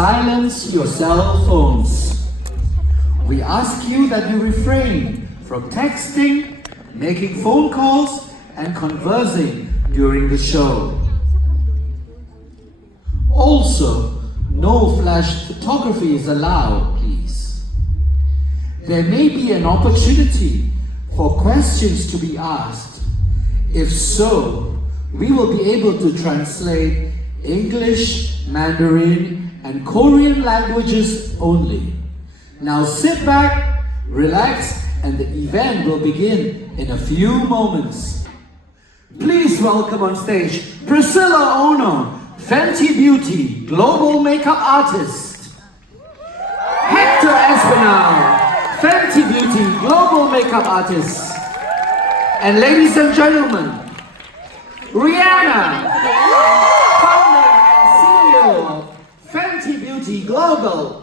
silence your cell phones. We ask you that you refrain from texting, making phone calls, and conversing during the show. Also, no flash photography is allowed, please. There may be an opportunity for questions to be asked. If so, we will be able to translate English, Mandarin, and Korean languages only. Now sit back, relax, and the event will begin in a few moments. Please welcome on stage Priscilla Ono, Fenty Beauty Global Makeup Artist. Hector Espinal, Fenty Beauty Global Makeup Artist. And ladies and gentlemen, Rihanna, founder and CEO of Fenty Beauty Global.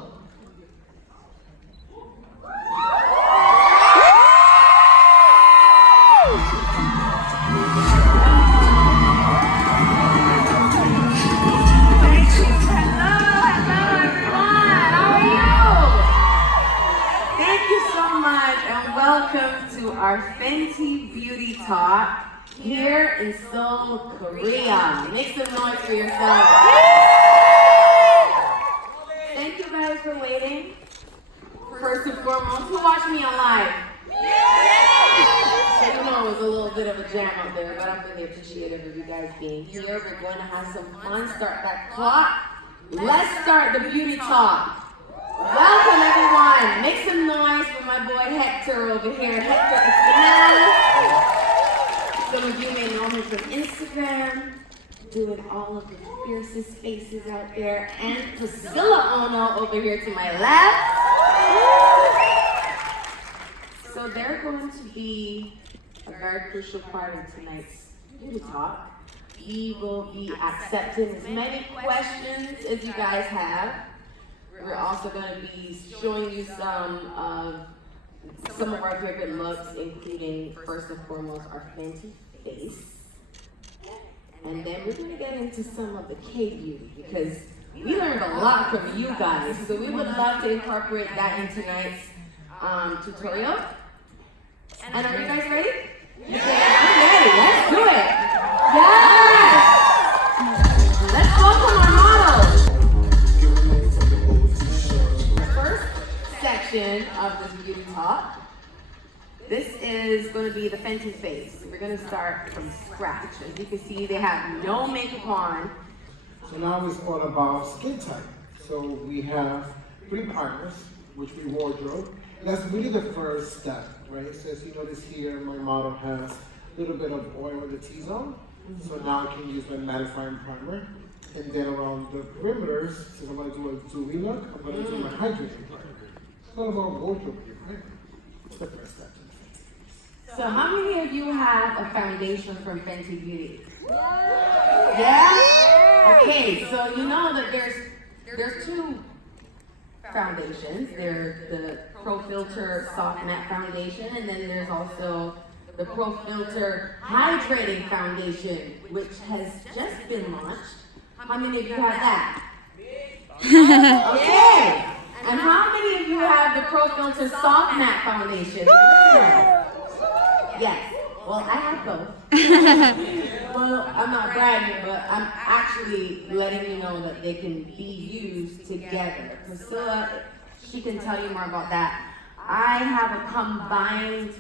Welcome to our Fenty Beauty Talk here in Seoul, Korea. Make some noise for yourselves. Thank you guys for waiting. First and foremost, who watched me on live? So you know it was a little bit of a jam out there, but I'm really appreciative of you guys being here. We're going to have some fun. Start that clock. Let's start the beauty talk. Welcome everyone. Make some noise for my boy Hector over here. Hector Espinal. Some of you may know him from Instagram, doing all of the fiercest faces out there. And Priscilla Ono over here to my left. So they're going to be a very crucial part of tonight's beauty talk. We will be accepting as many questions as you guys have. We're also going to be showing you some of our favorite looks, including first and foremost our Fenty Face. And then we're going to get into some of the K-beauty because we learned a lot from you guys. So we would love to incorporate that in tonight's tutorial. And are you guys ready? Yeah. I'm ready. Let's do it. Yes! Let's welcome our models. Section of this beauty talk. This is going to be the Fenty Face. We're going to start from scratch. As you can see, they have no makeup on. So now it's all about skin type. So we have 3 partners, which we wardrobe. That's really the first step, right? So as you notice here, my model has a little bit of oil in the T-zone. So now I can use my mattifying primer. And then around the perimeters, since I'm going to do a dewy look, I'm going to do my hydrating primer. It's all about wardrobe here, right? It's the first step. So how many of you have a foundation from Fenty Beauty? Yeah? Okay, so you know that there's 2 foundations. There's the Pro Filter Soft Matte Foundation, and then there's also the Pro Filter Hydrating Foundation, which has just been launched. How many of you have that? Okay. And how many of you have the Pro Filter Soft Matte Foundation? Yes. Well, I have both. Well, I'm not bragging, but I'm actually letting you know that they can be used together. Priscilla, she can tell you more about that. I have a combined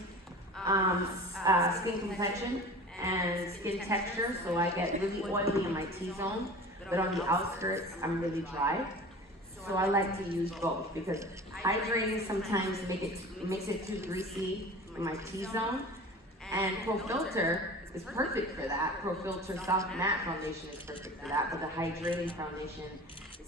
skin complexion and skin texture, so I get really oily in my T-zone, but on the outskirts, I'm really dry. So I like to use both because hydrating sometimes makes it too greasy in my T-zone. And Pro Filter is perfect for that. Pro Filter Soft Matte Foundation is perfect for that, but the hydrating foundation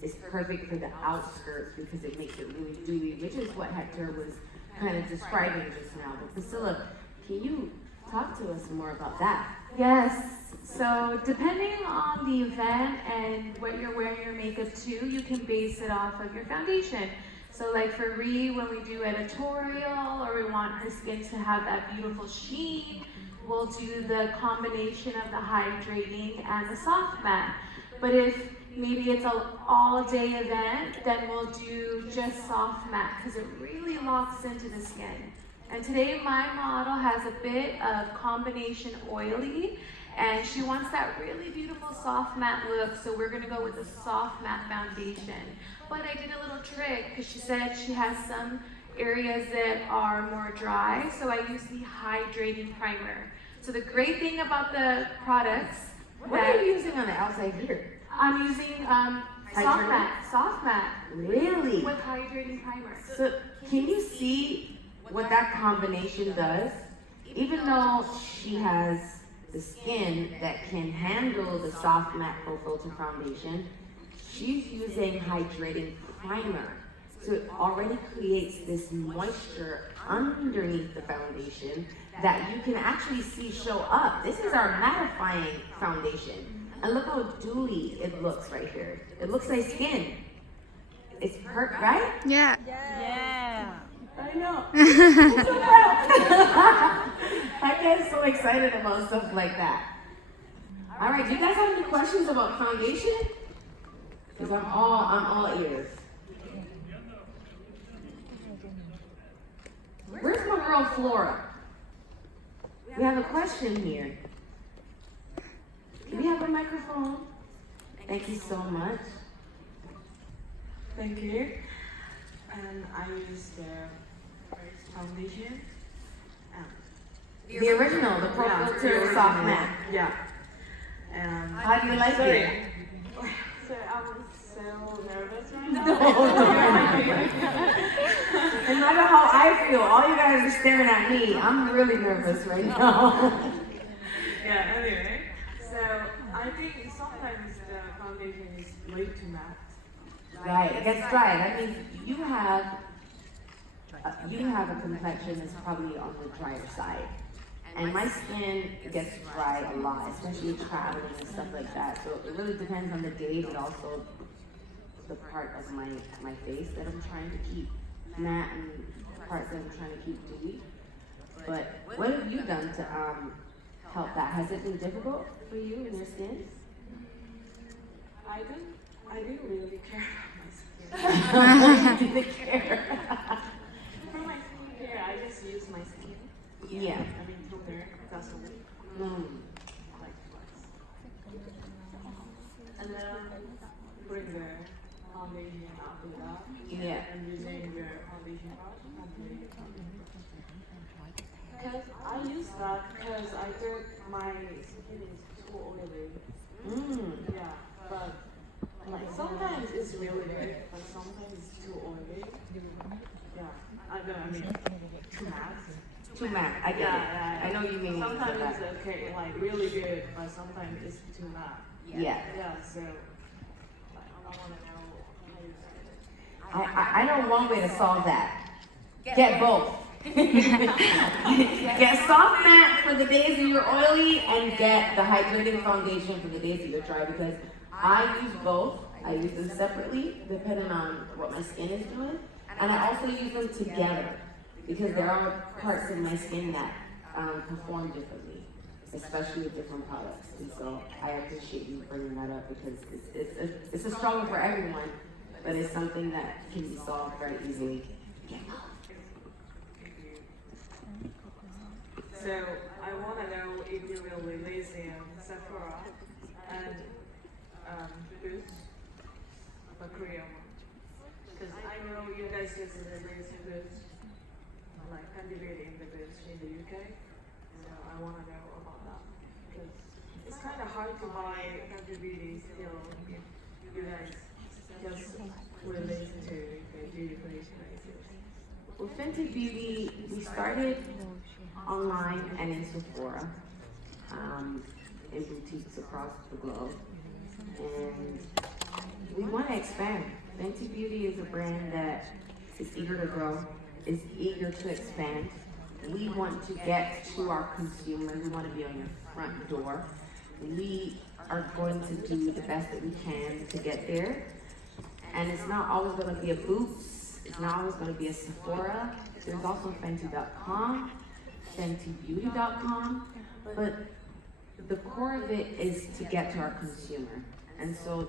is perfect for the outskirts because it makes it really dewy, which is what Hector was kind of describing just now. But Priscilla, can you talk to us more about that? Yes. So depending on the event and what you're wearing your makeup to, you can base it off of your foundation. So like for Ree, when we do editorial or we want her skin to have that beautiful sheen, we'll do the combination of the hydrating and the soft matte. But if maybe it's an all-day event, then we'll do just soft matte because it really locks into the skin. And today my model has a bit of combination oily, and she wants that really beautiful soft matte look, so we're gonna go with a soft matte foundation. But I did a little trick because she said she has some areas that are more dry, so I use the hydrating primer. So the great thing about the products, What are you using on the outside here? I'm using soft matte Really? with hydrating primer. So can you see what that combination does? Even though she has the skin that can handle the soft matte pro filter foundation, she's using hydrating primer. So it already creates this moisture underneath the foundation that you can actually see show up. This is our mattifying foundation. And look how dewy it looks right here. It looks like skin. It's perfect, right? Yeah. I know. I'm so proud. I get so excited about stuff like that. All right, do you guys have any questions about foundation? Because I'm all ears. Where's my girl Flora? We have a question here. Do we have a microphone? Thank you so much. Thank you. And I use the first foundation. The original, the Pro Yeah, Filter the original. Soft Matte. Yeah. And How do you like it? so I'm so nervous right now. No matter how I feel, all you guys are staring at me. I'm really nervous right now. Yeah, anyway. So I think sometimes the foundation is way too matte. Right, it gets dry. That means you have a complexion that's probably on the drier side. And my skin gets dry a lot, especially traveling and stuff like that. So it really depends on the day, but also the part of my face that I'm trying to keep matte and parts that I'm trying to keep dewy. But what have you done to help that? Has it been difficult for you and your skin? I didn't really care about my skin. You didn't care. For my skincare, I just use my skin. Yeah. I mean, toner, that's all. Like twice. And then bring the foundation after that. Yeah. And using the foundation brush and the foundation brush. Because I use that because I thought my skin is too oily. Yeah, but like sometimes it's really good, but sometimes it's too oily. Yeah, I mean, too matte. Too matte, I get it. I know you mean Sometimes that. it's okay, like really good, but sometimes it's too matte. Yeah. Yeah, so like, I want to know how you guys. I know one way to solve that. Get both. Get soft matte for the days that you're oily and get the hydrating foundation for the days that you're dry, because I use both. I use them separately depending on what my skin is doing, and I also use them together because there are parts of my skin that perform differently, especially with different products. And so I appreciate you bringing that up because it's a struggle for everyone, but it's something that can be solved very easily. So I want to know if you will release in Sephora and Boots, the Korean one. Because I know you guys just released Boots, like Fenty Face in the Boots in the UK. So I want to know about that. Because it's kind of hard to buy Fenty Beauty still if you guys just release to the beauty places. With Fenty Beauty, we started online and in Sephora, in boutiques across the globe. And we want to expand. Fenty Beauty is a brand that is eager to grow, is eager to expand. We want to get to our consumers. We want to be on your front door. We are going to do the best that we can to get there. And it's not always going to be a Boots. It's not always going to be a Sephora. There's also Fenty.com, FentyBeauty.com. But the core of it is to get to our consumer. And so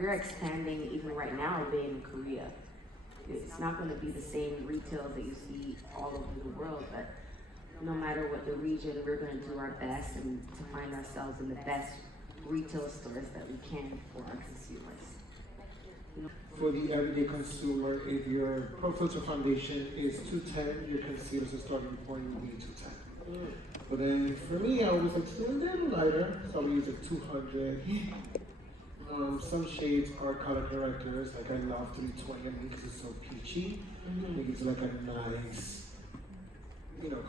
we're expanding even right now in Korea. It's not going to be the same retail that you see all over the world, but no matter what the region, we're going to do our best and to find ourselves in the best retail stores that we can for our consumers. For the everyday consumer, if your Pro Filter foundation is 210, your concealer's starting point will be 210. But then for me, I always like to do a little lighter, so I use a 200. Some shades are color correctors, like I love 320 on me because it's so peachy. I think it's like a nice,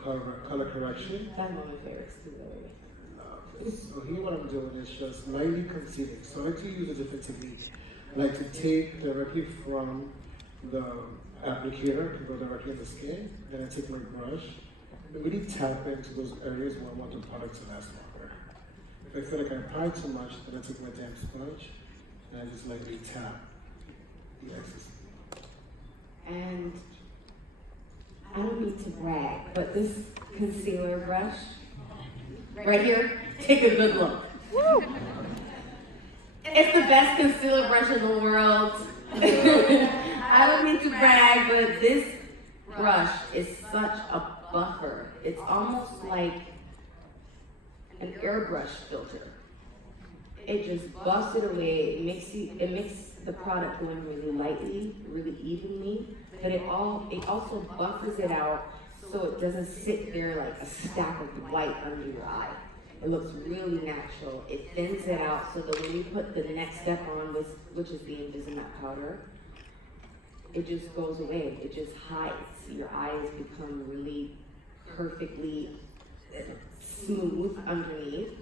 color correction. That's one of my favorites too, though. So here what I'm doing is just lightly concealing. So I like to use a different technique. I like to take directly from the applicator, can go directly in the skin, then I take my brush and really tap into those areas where I want the product to last longer. If I feel like I applied too much, then I take my damn sponge and I just lightly tap the excess. And I don't need to brag, but this concealer brush right here, take a good look. It's the best concealer brush in the world. I don't need to brag, but this brush is such a buffer. It's almost like an airbrush filter. It just buffs it away. It makes the product go in really lightly, really evenly, but it also buffers it out so it doesn't sit there like a stack of white under your eye. It looks really natural. It thins it out so that when you put the next step on, which is the Invisimatte powder, it just goes away. It just hides. Your eyes become really perfectly smooth underneath,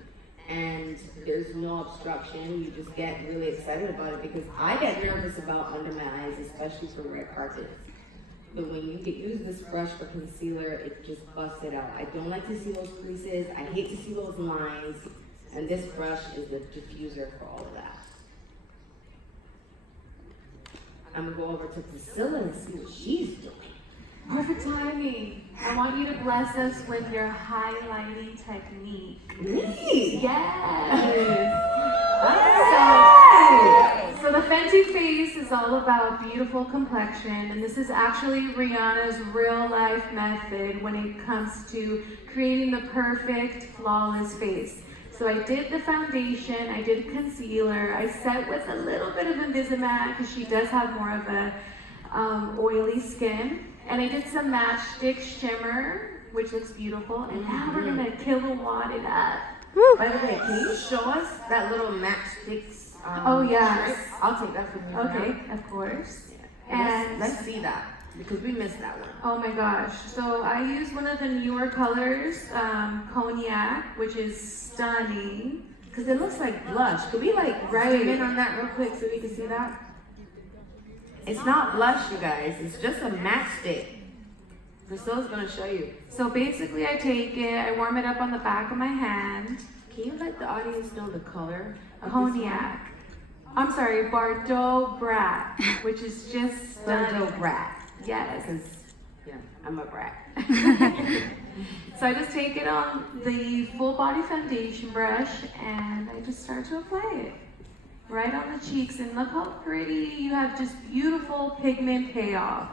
and there's no obstruction. You just get really excited about it because I get nervous about under my eyes, especially for red carpets. But when you use this brush for concealer, it just busts it out. I don't like to see those creases. I hate to see those lines. And this brush is the diffuser for all of that. I'm gonna go over to Priscilla and see what she's doing. Perfect timing. I want you to bless us with your highlighting technique. Me? Yes. So the Fenty Face is all about beautiful complexion, and this is actually Rihanna's real life method when it comes to creating the perfect, flawless face. So I did the foundation, I did concealer, I set with a little bit of Invisimatte because she does have more of a oily skin, and I did some matchstick shimmer, which looks beautiful, and now we're gonna kilowatt it up. By the way, can you show us that little matchsticks? Oh yes. Strip? I'll take that from you. Okay, of course. Yeah. And let's see that because we missed that one. oh my gosh. So I used one of the newer colors, Cognac, which is stunning. Because it looks like blush. Could we zoom in on that real quick so we can see that? It's not blush, you guys. It's just a matchstick. Priscilla's gonna show you. So basically I take it, I warm it up on the back of my hand. Can you let the audience know the color of Cognac. I'm sorry, Bordeaux Brat, which is just stunning. Bordeaux Brat. Yes. Because, yeah, I'm a brat. So I just take it on the full body foundation brush and I just start to apply it right on the cheeks, and look how pretty. You have just beautiful pigment payoff.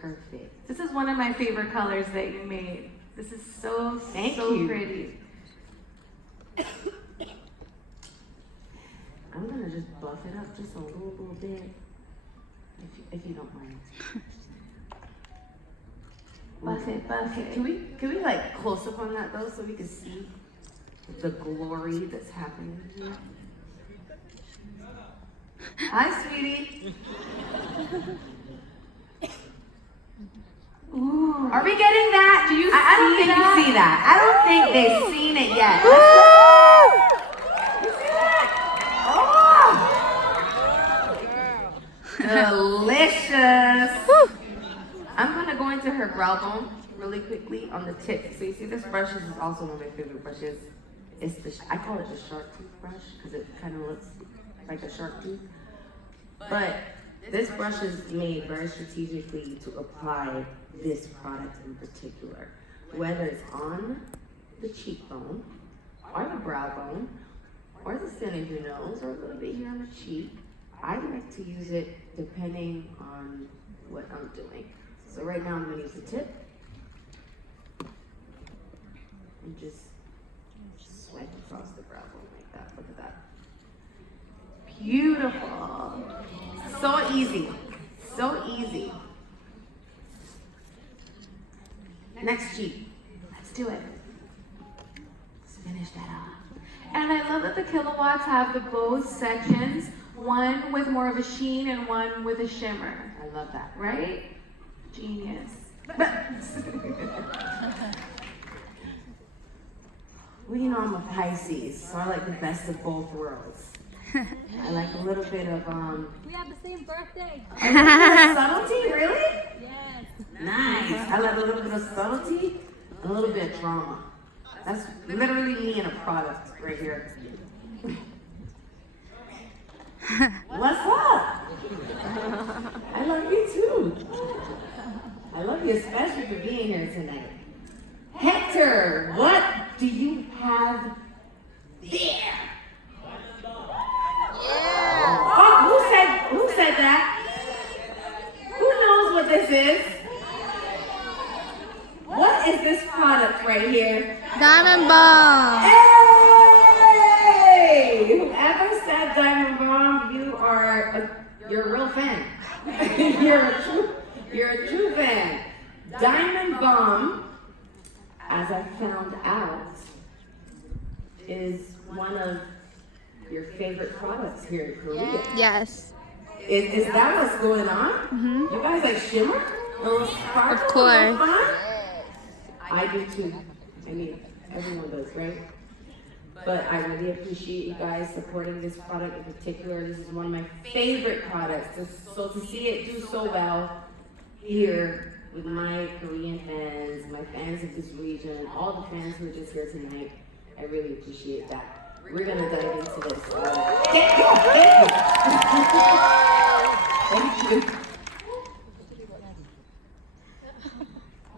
Perfect. This is one of my favorite colors that you made. This is so Thank you. pretty. I'm gonna just buff it up just a little bit, if you don't mind. Buff it. Can we close up on that though, so we can see the glory that's happening here? Hi, sweetie. Ooh. Are we getting that? Do you I don't see think that? you see that. I don't think they've seen it yet. You see that? Oh, delicious. I'm gonna go into her brow bone really quickly on the tip. So you see, this brush is also one of my favorite brushes. I call it the shark tooth brush because it kind of looks like a shark tooth. But this brush is made very strategically to apply this product in particular, whether it's on the cheekbone or the brow bone or the center of your nose, or a little bit here on the cheek. I like to use it depending on what I'm doing. So right now I'm going to use the tip and just swipe across the brow bone like that. Look at that. Beautiful. So easy. So easy. Next cheek. Let's do it. Let's finish that off. And I love that the kilowatts have the both sections, one with more of a sheen and one with a shimmer. I love that. Right? Genius. Well, you know I'm a Pisces, so I like the best of both worlds. I like a little bit of We have the same birthday. subtlety, really? Yes. Nice. I like a little bit of subtlety and a little bit of drama. That's literally me in a product right here. What's up? I love you too. I love you especially for being here tonight. Hector, what do you have there? Oh, who said that? Who knows what this is? What is this product right here? Diamond Bomb. Hey! Whoever said Diamond Bomb, you're a real fan. you're a true fan. Diamond Bomb, as I found out, is one of your favorite products here in Korea. Yes. Is that what's going on? Mhm. You guys like shimmer? Little sparkle? Of course. Little fun? I do too. I mean, everyone does, right? But I really appreciate you guys supporting this product in particular. This is one of my favorite products. So to see it do so well here with my Korean fans, my fans of this region, all the fans who are just here tonight, I really appreciate that. We're gonna dive into this. Thank you. Thank you.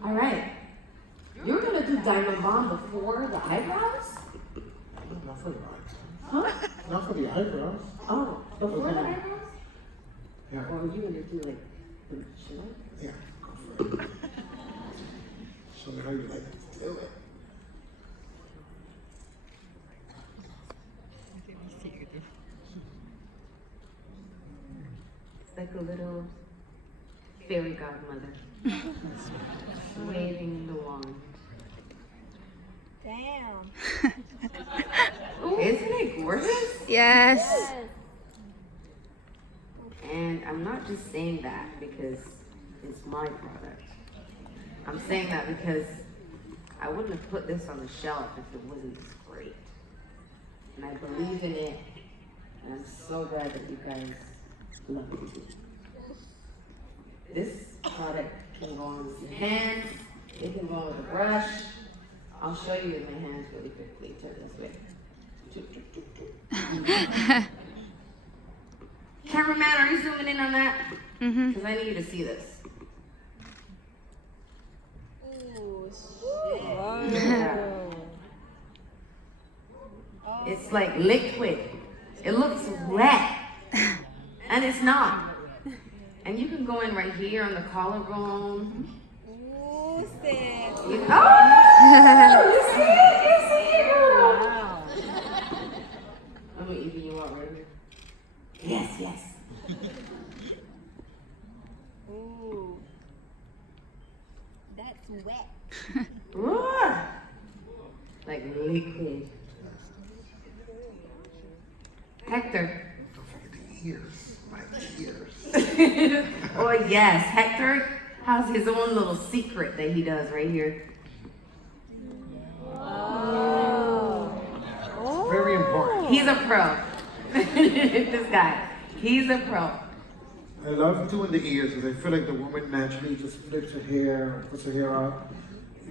All right. You're gonna do Diamond Bomb before the eyebrows? Not for the eyes. Huh? Not for the eyebrows. Oh, before the eyebrows? Yeah. Or are you gonna do like the should I? Yeah, go for it. Show me how you like it. Do it. It's like a little fairy godmother waving the wand. Damn. Isn't it gorgeous? Yes. And I'm not just saying that because it's my product. I'm saying that because I wouldn't have put this on the shelf if it wasn't this great. And I believe in it. And I'm so glad that you guys love it too. This product can go on with your hands. It can go on with a brush. I'll show you with my hands really quickly. Turn this way. Cameraman, are you zooming in on that? Mhm. Because I need you to see this. Ooh, shit. Yeah. It's like liquid. It looks wet. And it's not. And you can go in right here on the collarbone. Ooh, sis. Oh! You see it? You see it? Wow. I'm going to even you out right here. Yes, yes. Ooh. That's wet. Ooh. Like liquid. Hector. Don't forget the ears. My ears. Oh yes, Hector has his own little secret that he does right here. Very important. He's a pro. This guy, he's a pro. I love doing the ears because I feel like the woman naturally just flips her hair, puts her hair up.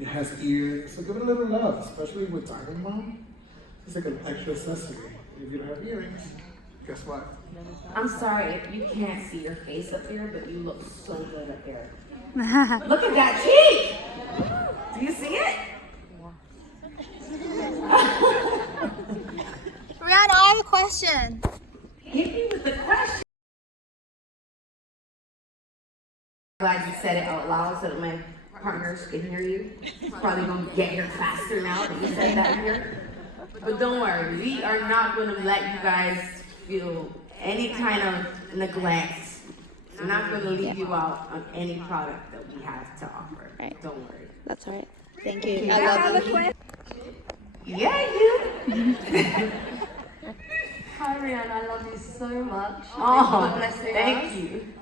It has ears, so give it a little love, especially with Diamond Bomb. It's like an extra accessory. If you don't have earrings, guess what? I'm sorry if you can't see your face up here, but you look so good up there. Look at that cheek! Do you see it? Rihanna, said it out loud so that my partners can hear you. Probably gonna get here faster now that you said that here. But don't worry, we are not gonna let you guys feel any kind of neglect. We're not gonna leave you out on any product that we have to offer. Right. Don't worry. That's all right. Thank you. I have a question. Yeah, you. Hi Rihanna, I love you so much. Oh, Thank you for blessing thank us. you.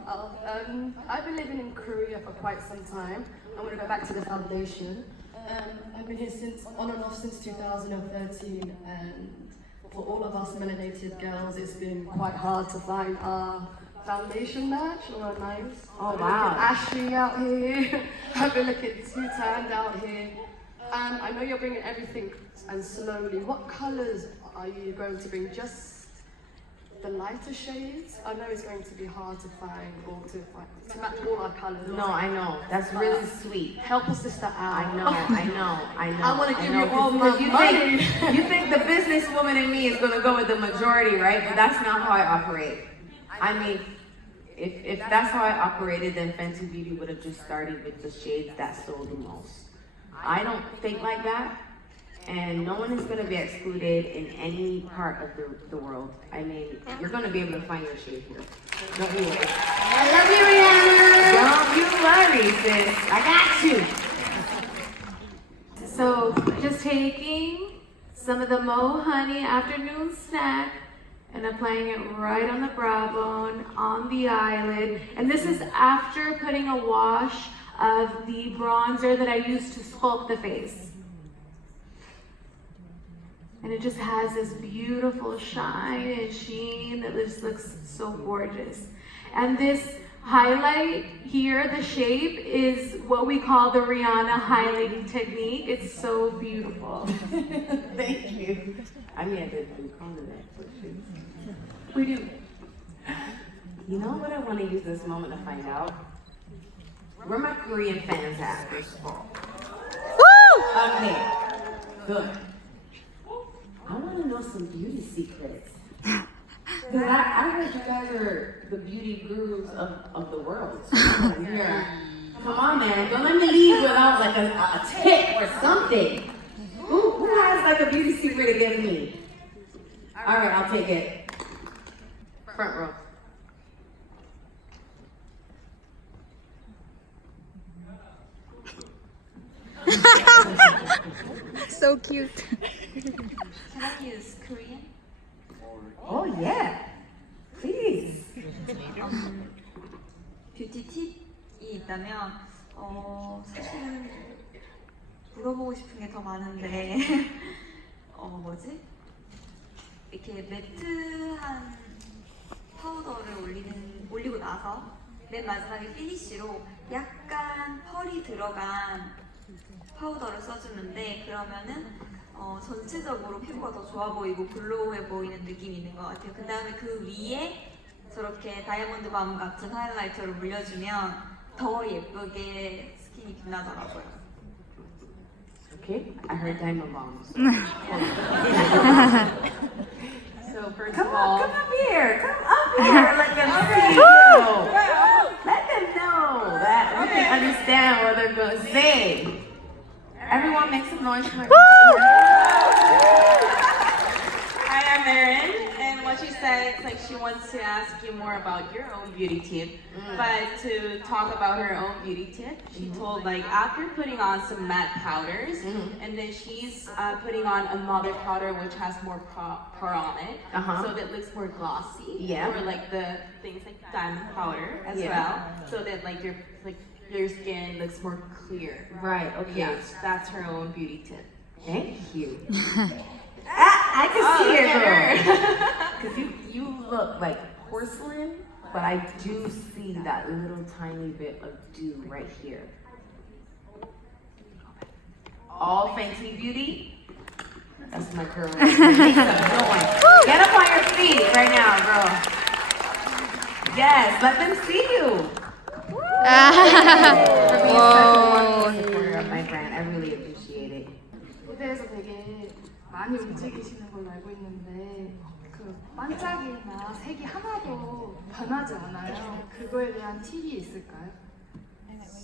I've been living in Korea for quite some time. I want to go back to the foundation. I've been here on and off since 2013, and for all of us melanated girls, it's been quite hard to find our foundation match or our names. Oh, I've been wow. looking ashy out here. I've been looking too tanned out here. And I know you're bringing everything and slowly. What colours are you going to bring? Just the lighter shades? I know it's going to be hard to find or to match all our colours. No, I know. That's really sweet. Help us sister out. I know. I want to give know, you all because my money. you think the businesswoman in me is gonna go with the majority, right? But that's not how I operate. I mean, if that's how I operated, then Fenty Beauty would have just started with the shades that sold the most. I don't think like that. And no one is going to be excluded in any part of the world. I mean, you're going to be able to find your shade here. Don't you worry. I love you, Rihanna. Don't you worry, sis. I got you. So just taking some of the Mo Honey afternoon snack and applying it right on the brow bone, on the eyelid. And this is after putting a wash of the bronzer that I used to sculpt the face. And it just has this beautiful shine and sheen that just looks so gorgeous. And this highlight here, the shape, is what we call the Rihanna highlighting technique. It's so beautiful. Thank you. I mean, I did do compliment for sure. We do. You know what I want to use this moment to find out? Where my Korean fans at, first of all? Woo! I'm there. Good. I want to know some beauty secrets. Because I heard you guys are the beauty gurus of the world. So yeah. Come on, man. Don't let me leave without like a tip or something. Who has like a beauty secret to give me? All right, I'll take it. Front row. So cute. Can I use Korean? Oh yeah. Please. 뷰티 팁이 있다면 사실은 물어보고 싶은 게 더 많은데 뭐지? 이렇게 매트한 파우더를 올리고 나서 맨 마지막에 피니쉬로 약간 펄이 들어간 파우더를 써주는데 그러면은 전체적으로 피부가 더 좋아 보이고 글로우해 보이는 느낌이 있는 것 같아요. 그 다음에 그 위에 저렇게 다이아몬드 밤 같은 하이라이터를 물려주면 더 예쁘게 스킨이 빛나더라고요. Okay, I heard diamond bombs. So first Come of all, on, come up here. Come up here. Let them see you. Let them know that we can understand what they're going to say. Everyone make some noise for my Hi, I'm Erin, and what she said is like she wants to ask you more about your own beauty tip, but to talk about her own beauty tip, she told like after putting on some matte powders, and then she's putting on another powder which has more pearl on it, so that it looks more glossy, Yeah. or like the things like diamond powder as Yeah. well, so that like your skin looks more clear. Right, okay. Yes, that's her own beauty tip. Thank you. I can see look it at though. Because you look like porcelain, but I do see that little tiny bit of dew right here. All Fenty Beauty. That's my girl. Make some noise. Get up on your feet right now, girl. Yes, let them see you. For being such a wonderful supporter of my brand. I really appreciate it. 무대에서 되게 많이 움직이시는 걸로 알고 있는데 그 반짝이나 색이 하나도 변하지 않아요. 그거에 대한 팁이 있을까요?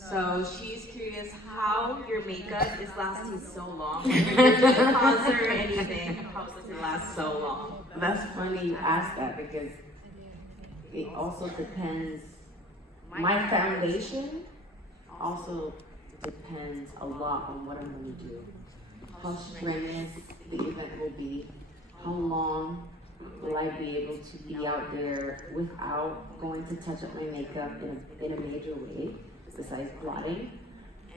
So she's curious how your makeup is lasting so long. If you're doing a concert or anything, how does it last so long? That's funny you ask that because it also depends. My foundation also depends a lot on what I'm going to do. How strenuous the event will be. How long will I be able to be out there without going to touch up my makeup in a major way, besides blotting.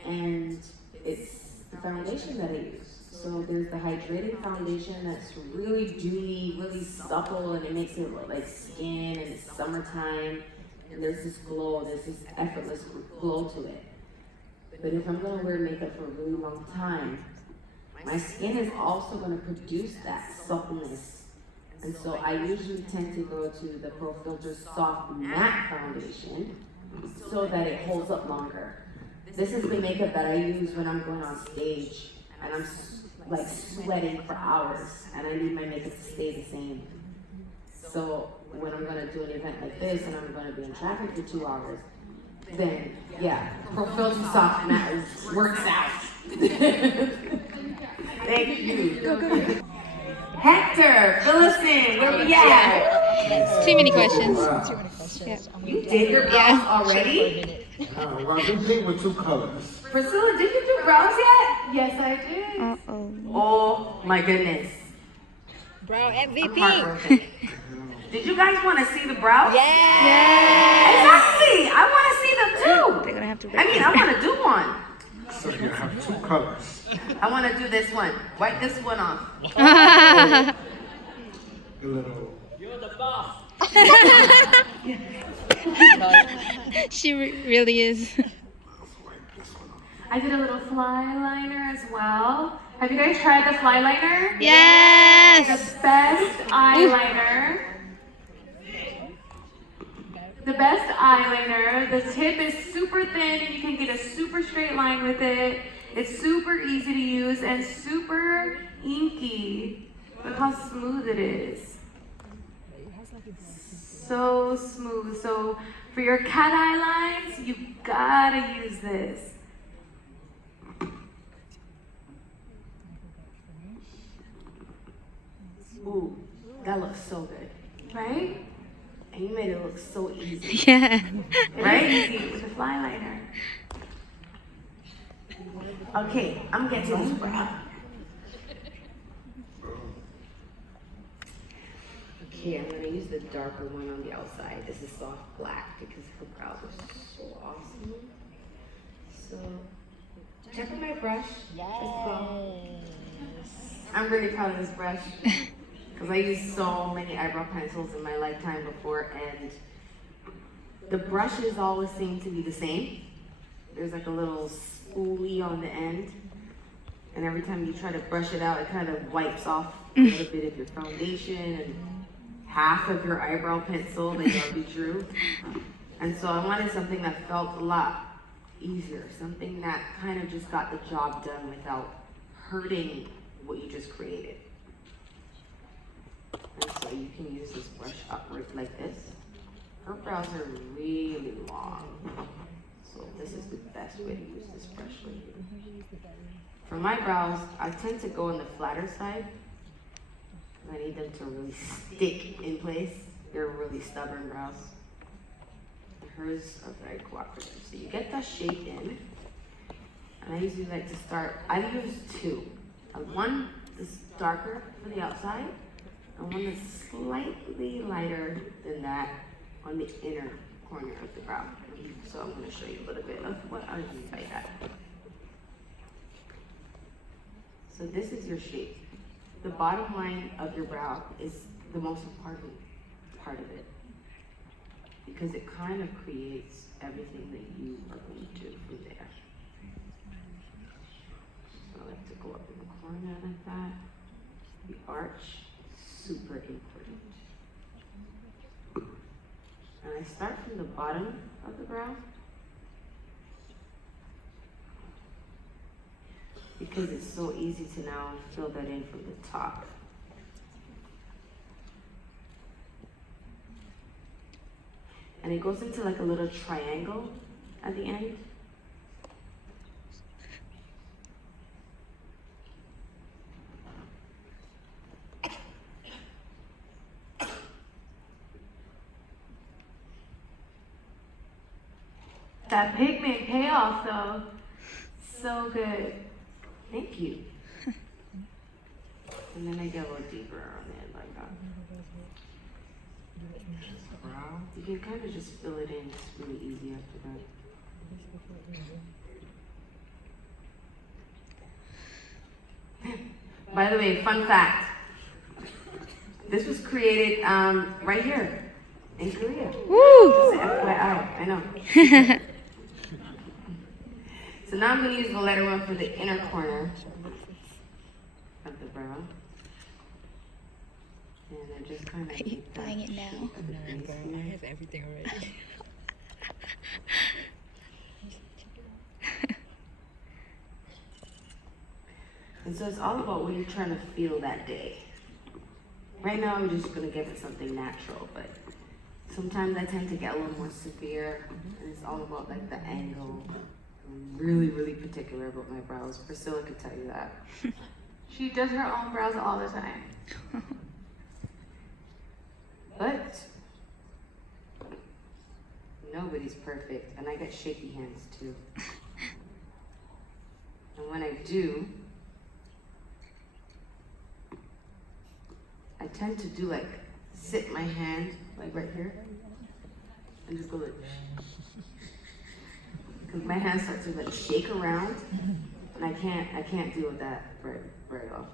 And it's the foundation that I use. So there's the hydrating foundation that's really dewy, really supple, and it makes it look like skin, and it's summertime, and there's this glow, there's this effortless glow to it. But if I'm gonna wear makeup for a really long time, my skin is also gonna produce that suppleness. And so I usually tend to go to the Pro Filter Soft Matte Foundation so that it holds up longer. This is the makeup that I use when I'm going on stage and I'm like sweating for hours and I need my makeup to stay the same. So when I'm gonna do an event like this and I'm gonna be in traffic for 2 hours, then yeah, Pro Filter Soft Matte works out. Thank you. Hector, fill us in. Where we at? Too many questions. You did your brows already? Well, I've been painting with 2 colors. Priscilla, did you do brows yet? Yes, I did. Uh-oh. Oh my goodness. Brow I'm MVP. heartbroken. Did you guys want to see the brows? Yeah. Exactly. I want to see them too. They're gonna have to. I mean, I want to do one. So you have 2 colors. I want to do this one. Wipe this one off. A little. She really is. I did a little fly liner as well. Have you guys tried the fly liner? Yes. The best eyeliner. The best eyeliner. The tip is super thin and you can get a super straight line with it. It's super easy to use and super inky. Look how smooth it is. So smooth. So for your cat eye lines, you gotta use this. Ooh, that looks so good. Right? And you made it look so easy. Yeah. Right? Easy with the fly liner. Okay, I'm getting to this brow. Okay, I'm gonna use the darker one on the outside. This is soft black because her brows are so awesome. So, check out my brush. I'm really proud of this brush because I used so many eyebrow pencils in my lifetime before, and the brushes always seem to be the same. There's like a little spoolie on the end, and every time you try to brush it out, it kind of wipes off a little bit of your foundation and half of your eyebrow pencil that you already drew. And so I wanted something that felt a lot easier, something that kind of just got the job done without hurting what you just created. And so you can use this brush upward like this. Her brows are really long, so this is the best way to use this brush right here. For my brows, I tend to go on the flatter side. I need them to really stick in place. They're really stubborn brows. Hers are very cooperative. So you get that shape in, and I usually like to start, I use 2. One is darker for the outside, and one that's slightly lighter than that on the inner corner of the brow. So I'm going to show you a little bit of what I mean by that. So this is your shape. The bottom line of your brow is the most important part of it because it kind of creates everything that you are going to do from there. So I like to go up in the corner like that. The arch, super important. And I start from the bottom of the brow because it's so easy to now fill that in from the top. And it goes into like a little triangle at the end. That pigment payoff though, so good. Thank you. And then I get a little deeper on it, like brow. You can kind of just fill it in. It's really easy after that. By the way, fun fact. This was created right here in Korea. Woo! Just FYI, I know. So now I'm going to use the letter 1 for the inner corner of the brow. And then just kind of Are you buying it now? I have everything already. And so it's all about what you're trying to feel that day. Right now, I'm just going to give it something natural, but sometimes I tend to get a little more severe, and it's all about like the angle. I'm really, really particular about my brows. Priscilla could tell you that. She does her own brows all the time. But nobody's perfect, and I get shaky hands too. And when I do, I tend to do like sit my hand like right here and just go like, because my hands start to like shake around, and I can't deal with that very well.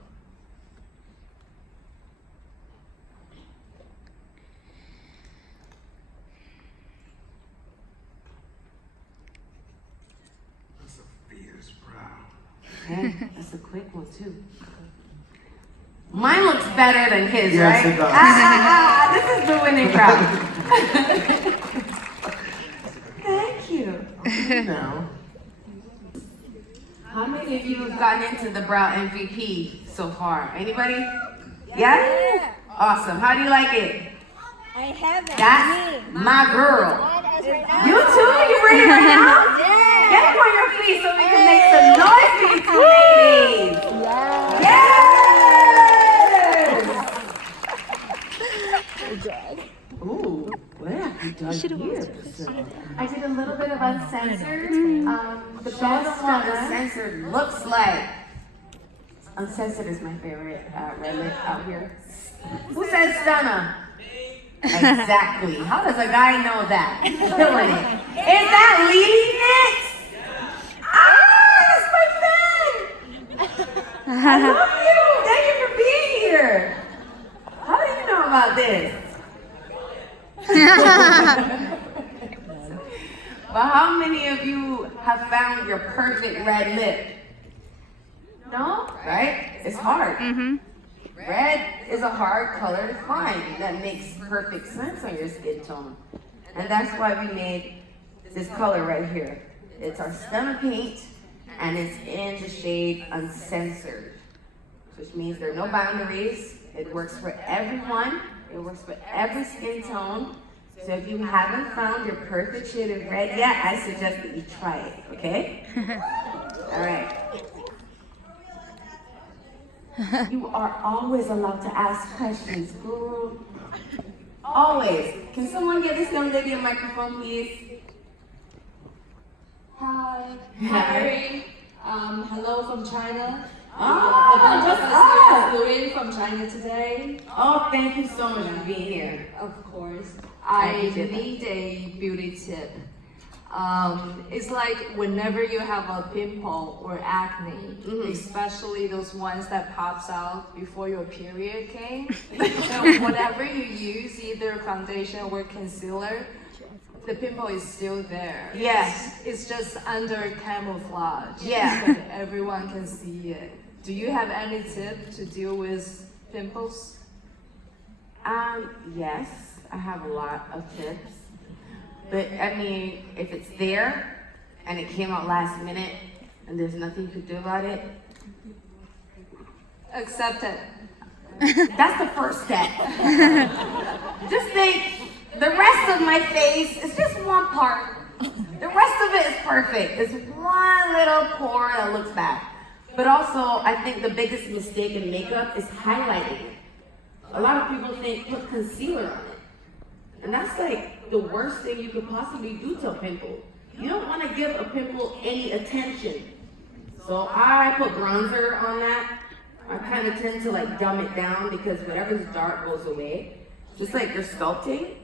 That's a fierce brow. Okay, that's a quick one too. Mine looks better than his, Yes, right? it does. This is the winning brow. Thank you. Now, How many of you have gotten into the brow MVP so far? Anybody? Yeah? Awesome. How do you like it? I haven't. That's my girl. You too? You ready right now? Yeah. Get up on your feet so we can make some noise for you two ladies. Yes! Ooh, what have you done here, Priscilla? I did a little bit of uncensored. The Show best them what stunner. uncensored looks like. Uncensored is my favorite red lip out here. Who says stunner? Exactly. How does a guy know that? Killing it. Is that leading it? That's my friend. I love you. Thank you for being here. How do you know about this? But how many of you have found your perfect red lip? No? Right? It's hard. Red is a hard color to find that makes perfect sense on your skin tone. And that's why we made this color right here. It's our stunner paint, and it's in the shade Uncensored, which means there are no boundaries. It works for everyone. It works for every skin tone. So if you haven't found your perfect shade of red yet, I suggest that you try it, okay? All right. You are always allowed to ask questions, girl. Always. Can someone get this young lady a microphone, please? Hi. Hi. Hello from China. Oh, I'm just what's up? flew in from China today. Oh, thank you so much for being here. Of course. I I appreciate that. need a beauty tip. It's like whenever you have a pimple or acne, especially those ones that pops out before your period came, so whatever you use, either foundation or concealer, the pimple is still there. Yes. It's just under camouflage. Yeah. So everyone can see it. Do you have any tip to deal with pimples? Yes, I have a lot of tips. But I mean, if it's there and it came out last minute and there's nothing you could do about it, Accept it. that's the first step. Just think, the rest of my face is just one part. The rest of it is perfect. It's one little pore that looks bad. But also, I think the biggest mistake in makeup is highlighting it. A lot of people think put concealer on it. And that's like the worst thing you could possibly do to a pimple. you don't want to give a pimple any attention. So I put bronzer on that. I kind of tend to like dumb it down because whatever's dark goes away. Just like you're sculpting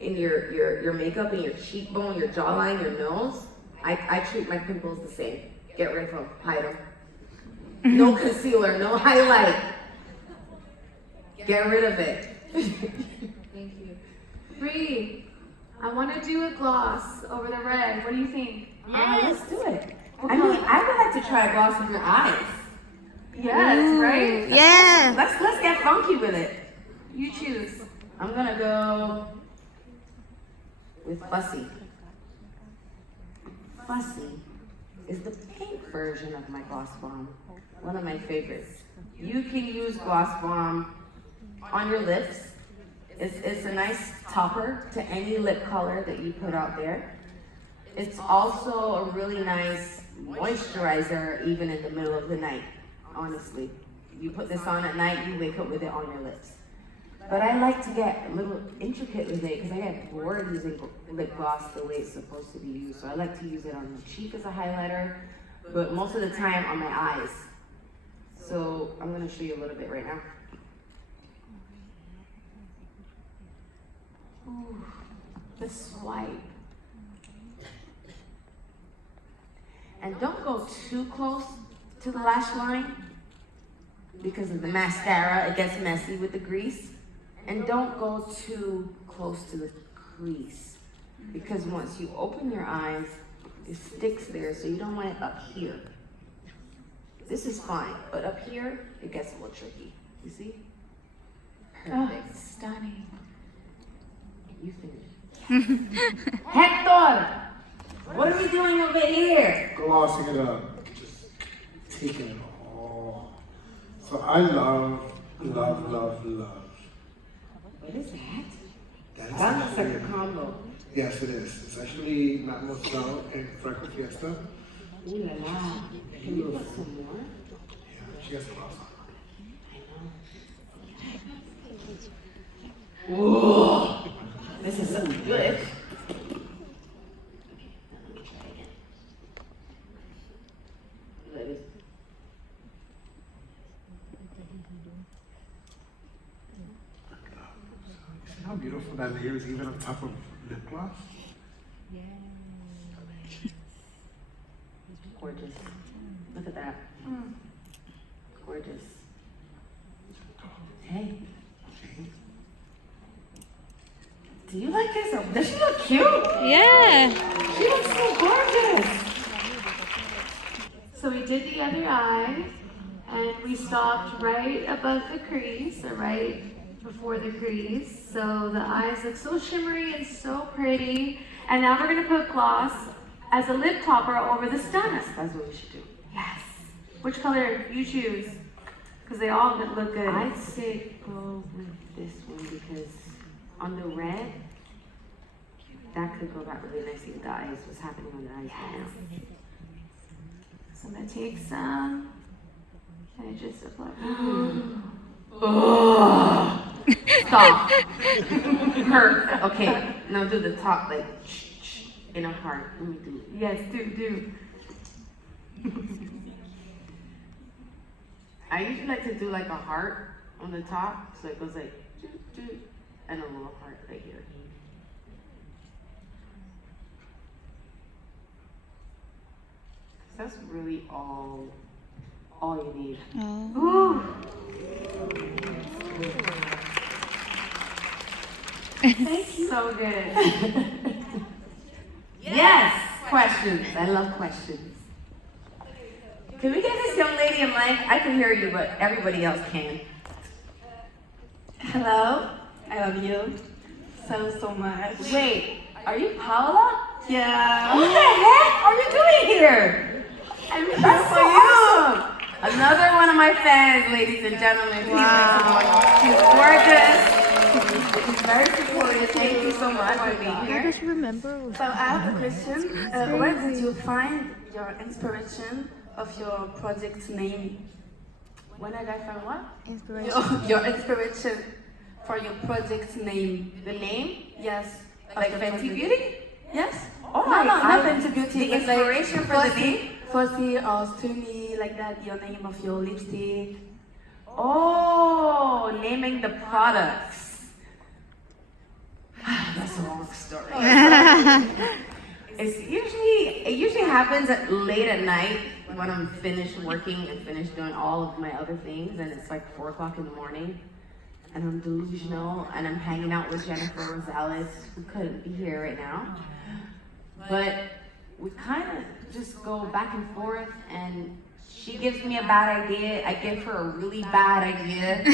in your makeup, in your cheekbone, your jawline, your nose. I treat my pimples the same. Get rid of them, hide them. No concealer, no highlight. Get rid of it. Thank you. Bree, I want to do a gloss over the red. What do you think? Let's do it. I mean, I would like to try a gloss with your eyes. Yes, right? Yeah. Let's get funky with it. You choose. I'm gonna go with Fussy. Fussy is the pink version of my Gloss Bomb. One of my favorites. You can use Gloss Bomb on your lips. It's a nice topper to any lip color that you put out there. It's also a really nice moisturizer even in the middle of the night, honestly. You put this on at night, you wake up with it on your lips. But I like to get a little intricate with it because I get bored using lip gloss the way it's supposed to be used. So I like to use it on the cheek as a highlighter, but most of the time on my eyes. So I'm gonna show you a little bit right now. Ooh, the swipe. And don't go too close to the lash line because of the mascara, it gets messy with the grease. And don't go too close to the crease because once you open your eyes, it sticks there, so you don't want it up here. This is fine, but up here, it gets a little tricky. You see? Perfect. Oh, stunning. You finished. Hector! What are we doing over here? Glossing it up, just taking it all. So I love. What is that? That is That looks like a actually- combo. Yes, it is. It's actually Mademoiselle and Freckle Fiesta. Ooh la la. Can you put some more? Yeah, she has gloss on. Whoa! This is so good. See how beautiful that layer is even on top of lip gloss? Gorgeous. Look at that. Gorgeous. Hey. Do you like this? Does she look cute? Yeah. She looks so gorgeous. So we did the other eye, and we stopped right above the crease, or right before the crease. So the eyes look so shimmery and so pretty. And now we're gonna put gloss as a lip topper over the stunner. That's what we should do. Yes. Which color you choose? Because they all look good. I'd say go with this one because on the red, that could go back really nicely with the eyes. What's happening on the eyes right now? So I'm gonna take some and I just apply. Stop. Hurt. Okay, now do the top like in a heart. Let me do it. Yes, do. I usually like to do like a heart on the top, so it goes like and a little heart right here. That's really all you need. Oh. Thank you. So good. Yes, questions. I love questions. Can we get this young lady a mic? I can hear you, but everybody else can. Hello, I love you so much. Wait, are you Paula? Yeah. What the heck are you doing here? That's so awesome. Another one of my fans, ladies and gentlemen. Please make some noise. She's gorgeous. She's very supportive. Thank you so much for being here. Just remember. So I have a question. Where did you find your inspiration of your project name? When did I find what? Inspiration. Your inspiration for your project name. The name? Yes. Like of the Fenty project. Beauty? Yes. Oh, No, nothing to beauty. The but, like, inspiration for the firstly- name? Firstly, to me, like that, your name of your lipstick. Oh, naming the products. That's a long story. It usually happens late at night when I'm finished working and finished doing all of my other things, and it's like 4 o'clock in the morning, and I'm delusional, and I'm hanging out with Jennifer Rosales, who couldn't be here right now. But we kind of just go back and forth, and she gives me a bad idea, I give her a really bad idea,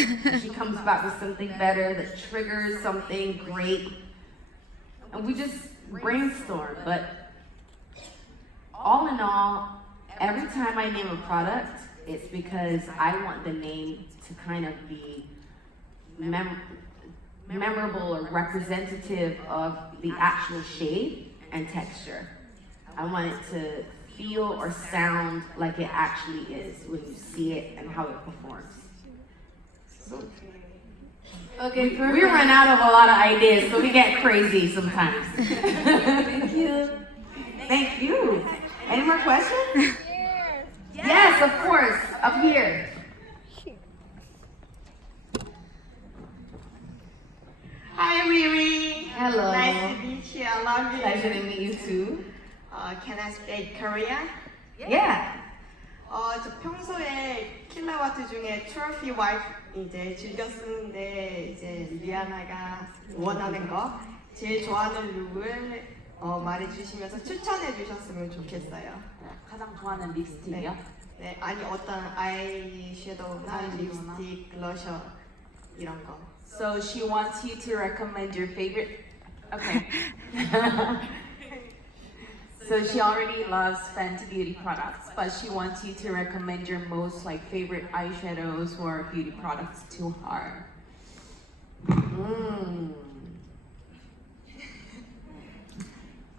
she comes back with something better that triggers something great, and we just brainstorm. But all in all, every time I name a product, it's because I want the name to kind of be memorable or representative of the actual shade and texture. I want it to feel or sound like it actually is when you see it and how it performs. Okay, perfect. We run out of a lot of ideas, so we get crazy sometimes. Thank you. Thank you. Any more questions? Yes, of course. Up here. Hi, Riri. Hello. Nice to meet you. I love you. Pleasure to meet you too. Can I speak Korean? Yeah. 저 평소에 킬러와트 중에 트로피 와이프 이제 즐겨 쓰는데 이제 리아나가 원하는 거 제일 좋아하는 룩을 말해주시면서 추천해 주셨으면 좋겠어요. 가장 좋아하는 립스틱이요? 네, 아니 어떤 아이섀도우나 립스틱, 러셔 이런 거. So she wants you to recommend your favorite. Okay. So she already loves Fenty beauty products, but she wants you to recommend your most favorite eyeshadows or beauty products to her.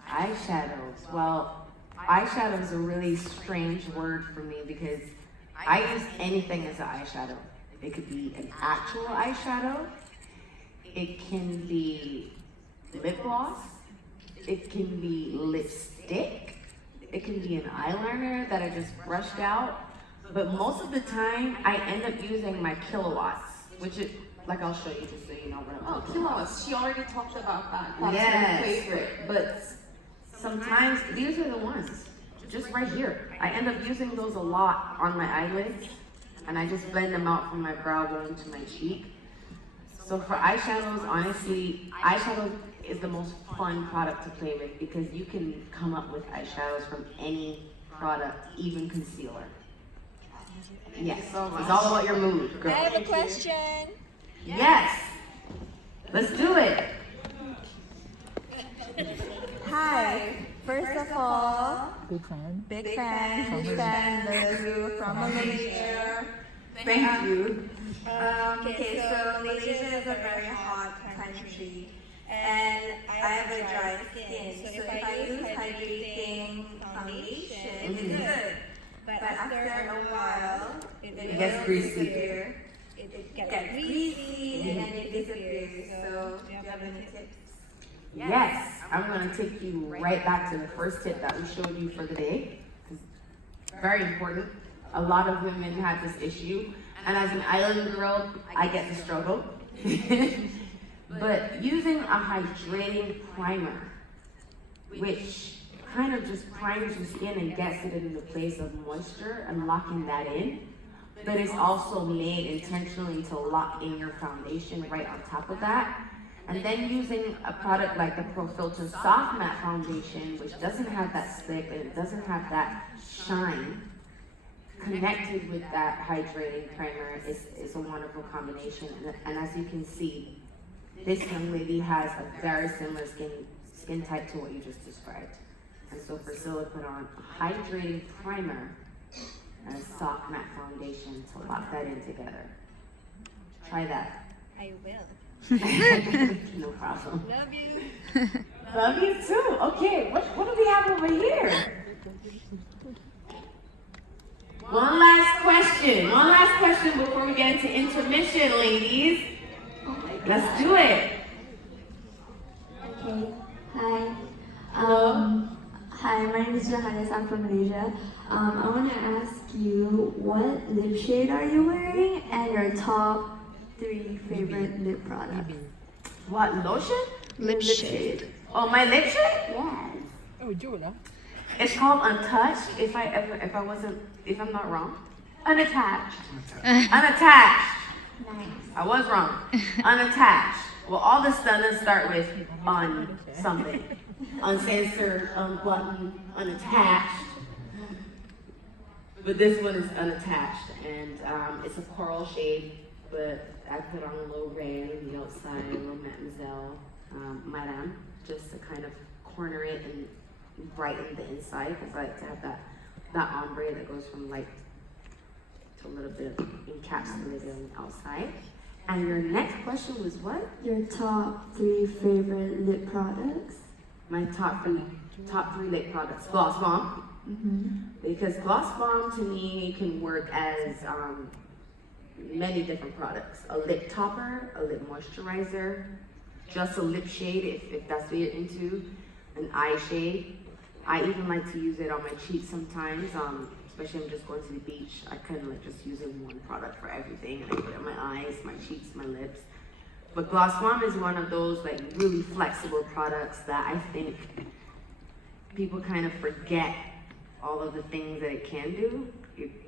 Eyeshadows. Well, eyeshadow is a really strange word for me because I use anything as an eyeshadow. It could be an actual eyeshadow. It can be lip gloss. It can be lipstick. It can be an eyeliner that I just brushed out. But most of the time, I end up using my kilowatts, which is, like I'll show you just so you know what I'm Oh, talking about. kilowatts. She already talked about that. That's Yes, her favorite. but sometimes these are the ones, just right here. I end up using those a lot on my eyelids, and I just blend them out from my brow going to my cheek. So for eyeshadows, honestly, eyeshadow is the most fun product to play with because you can come up with eyeshadows from any product, even concealer. Yes, it's all about your mood, girl. I have a question. Yes, let's do it. Hi. First of all, big fan, huge fan, love you from Malaysia. Thank you. Okay, so Malaysia is a very hot country, and I have a dry skin. So if I use hydrating foundation, it's good. But after a while, it gets greasy. disappear. It gets greasy and it disappears. So do you have any tips? Yes, I'm going to take you right back to the first tip that we showed you for the day. Very important. A lot of women have this issue, and as an island girl, I get the struggle. But using a hydrating primer, which kind of just primes your skin and gets it in the place of moisture and locking that in, but it's also made intentionally to lock in your foundation right on top of that. And then using a product like the Pro Filter Soft Matte Foundation, which doesn't have that stick and it doesn't have that shine, connected with that hydrating primer is a wonderful combination. And as you can see, this young lady has a very similar skin type to what you just described. And so Priscilla put on a hydrating primer and a soft matte foundation to lock that in together. Try that. I will. No problem. Love you. Love you too. Okay, what do we have over here? One last question before we get into intermission, ladies. Let's do it. Okay. Hi. Hello. Hi, my name is Johannes. I'm from Malaysia. I want to ask you, what lip shade are you wearing and your top 3 favorite lip products? What lotion? Lip shade. Oh, my lip shade? Yes. Oh, Julia. It's called Untouched. If I'm not wrong. Unattached. Unattached. Nice. I was wrong. Unattached. Well, all the doesn't start with un something. Uncensored, unbuttoned, unattached. But this one is unattached, and it's a coral shade, but I put on a little red on the outside, a little Mademoiselle, Madame, just to kind of corner it and brighten the inside, because I like to have that ombre that goes from light to a little bit encapsulated on the outside. And your next question was what? Your top 3 favorite lip products? My top three lip products. Gloss Bomb. Because Gloss Bomb to me can work as many different products. A lip topper, a lip moisturizer, just a lip shade if that's what you're into, an eye shade. I even like to use it on my cheeks sometimes, especially when I'm just going to the beach. I kind of like just using one product for everything, and I put it on my eyes, my cheeks, my lips. But Gloss Bomb is one of those like really flexible products that I think people kind of forget all of the things that it can do.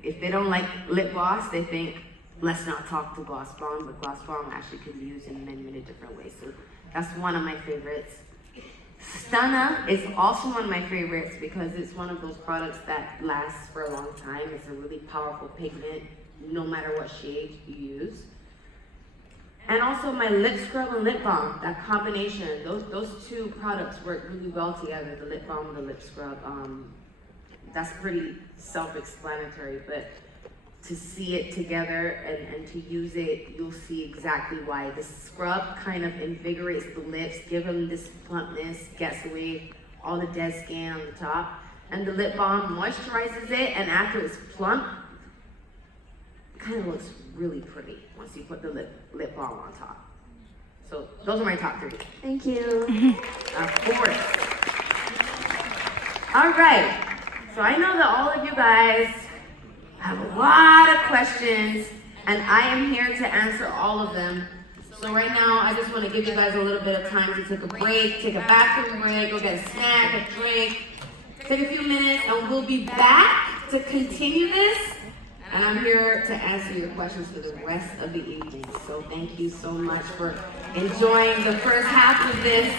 If they don't like lip gloss, they think, let's not talk to Gloss Bomb, but Gloss Bomb actually can be used in many, many different ways. So that's one of my favorites. Stunna is also one of my favorites because it's one of those products that lasts for a long time. It's a really powerful pigment, no matter what shade you use. And also my lip scrub and lip balm, that combination, those 2 products work really well together, the lip balm and the lip scrub. That's pretty self-explanatory, but to see it together and to use it, you'll see exactly why. The scrub kind of invigorates the lips, give them this plumpness, gets away all the dead skin on the top. And the lip balm moisturizes it, and after it's plump, it kind of looks really pretty once you put the lip balm on top. So those are my top 3. Thank you. Of course. All right. So I know that all of you guys have a lot of questions, and I am here to answer all of them. So right now, I just want to give you guys a little bit of time to take a break, take a bathroom break, go get a snack, a drink, take a few minutes, and we'll be back to continue this. And I'm here to answer your questions for the rest of the evening. So thank you so much for enjoying the first half of this.